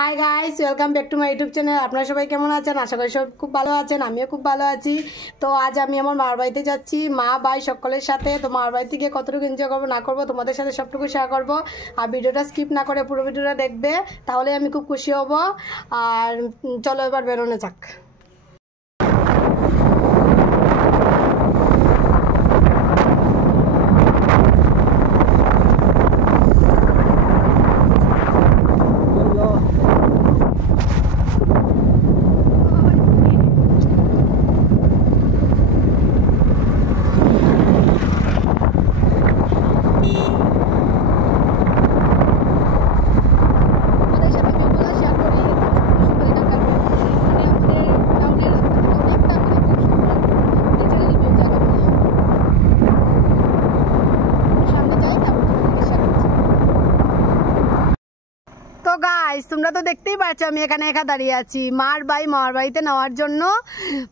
Hi guys, welcome back to my YouTube channel. আপনারা সবাই কেমন আছেন? আশা করি সব খুব ভালো আছেন, আমিও খুব ভালো আছি। তো আজ আমি আমার মার বাড়িতে যাচ্ছি, মা ভাই সকলের সাথে। তো মার বাড়িতে গিয়ে কতটুকু এনজয় করবো না করবো তোমাদের সাথে সবটুকু শেয়ার করবো। আর ভিডিওটা স্কিপ না করে পুরো ভিডিওটা দেখবে, তাহলে আমি খুব খুশি হব। আর চলো এবার বেরোনো যাক। তো গাইস, তোমরা তো দেখতেই পাচ্ছ আমি এখানে একা দাঁড়িয়ে আছি। মার বাড়িতে নেওয়ার জন্য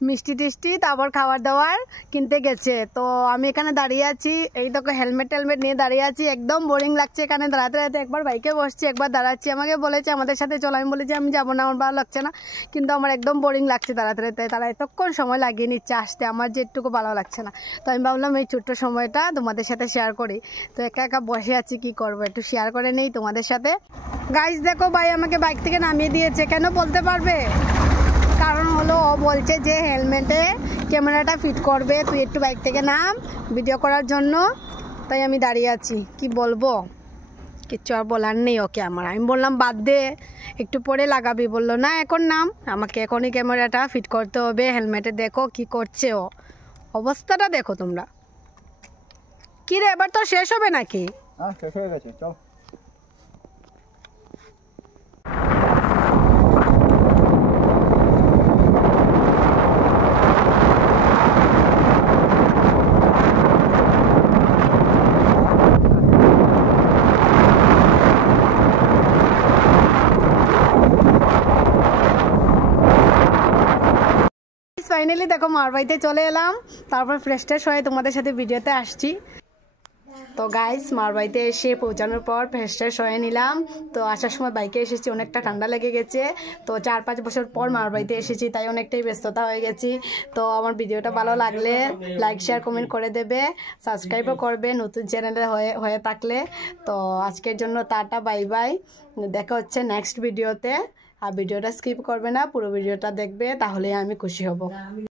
মিষ্টি টিষ্টি তারপর খাবার দাবার কিনতে গেছে। তো আমি এখানে দাঁড়িয়ে আছি, এই তো হেলমেট নিয়ে দাঁড়িয়ে আছি। একদম বোরিং লাগছে এখানে দাঁড়াতে দাঁড়াতে। একবার বাইকে বসছি, একবার দাঁড়াচ্ছি। আমাকে বলেছে আমাদের সাথে চলো, আমি বলেছি আমি যাবো না, আমার ভালো লাগছে না। কিন্তু আমার একদম বোরিং লাগছে দাঁড়াতে দাঁড়াতে। তারা এতক্ষণ সময় লাগিয়ে নিচ্ছে আসতে, আমার যে একটুকু ভালো লাগছে না। তো আমি ভাবলাম এই ছোট্ট সময়টা তোমাদের সাথে শেয়ার করি। তো একা একা বসে আছি, কি করবো, একটু শেয়ার করে নেই তোমাদের সাথে। গাইস দেখো, ভাই আমাকে বাইক থেকে নামিয়ে দিয়েছে। কেন বলতে পারবে? কারণ হলো ও বলছে যে হেলমেটে ক্যামেরাটা ফিট করবে, তুই একটু বাইক থেকে নাম ভিডিও করার জন্য। তাই আমি দাঁড়িয়ে আছি, কি বলবো, কিচ্ছু আর বলার নেই ওকে আমার। আমি বললাম বাদ দে, একটু পরে লাগাবি। বললো না এখন নাম, আমাকে এখনই ক্যামেরাটা ফিট করতে হবে হেলমেটে। দেখো কি করছে ও, অবস্থাটা দেখো তোমরা। কি রে, এবার তো শেষ হবে নাকি? হ্যাঁ, শেষ হয়ে গেছে, চল। ফাইনালি দেখো মার বাড়িতে চলে এলাম, তারপর ফ্রেশ ট্রেশ হয়ে তোমাদের সাথে ভিডিওতে আসছি। তো গাইস, মার বাড়িতে এসে পৌঁছানোর পর ফ্রেশ ট্রেশ হয়ে নিলাম। তো আসার সময় বাইকে এসেছি, অনেকটা ঠান্ডা লেগে গেছে। তো 4-5 বছর পর মার বাড়িতে এসেছি, তাই অনেকটাই ব্যস্ততা হয়ে গেছি। তো আমার ভিডিওটা ভালো লাগলে লাইক শেয়ার কমেন্ট করে দেবে, সাবস্ক্রাইবও করবে নতুন চ্যানেলে হয়ে থাকলে। তো আজকের জন্য টাটা, বাই বাই, দেখা হচ্ছে নেক্সট ভিডিওতে। আর ভিডিওটা স্কিপ করবে না, পুরো ভিডিওটা দেখবে, তাহলে আমি খুশি হব।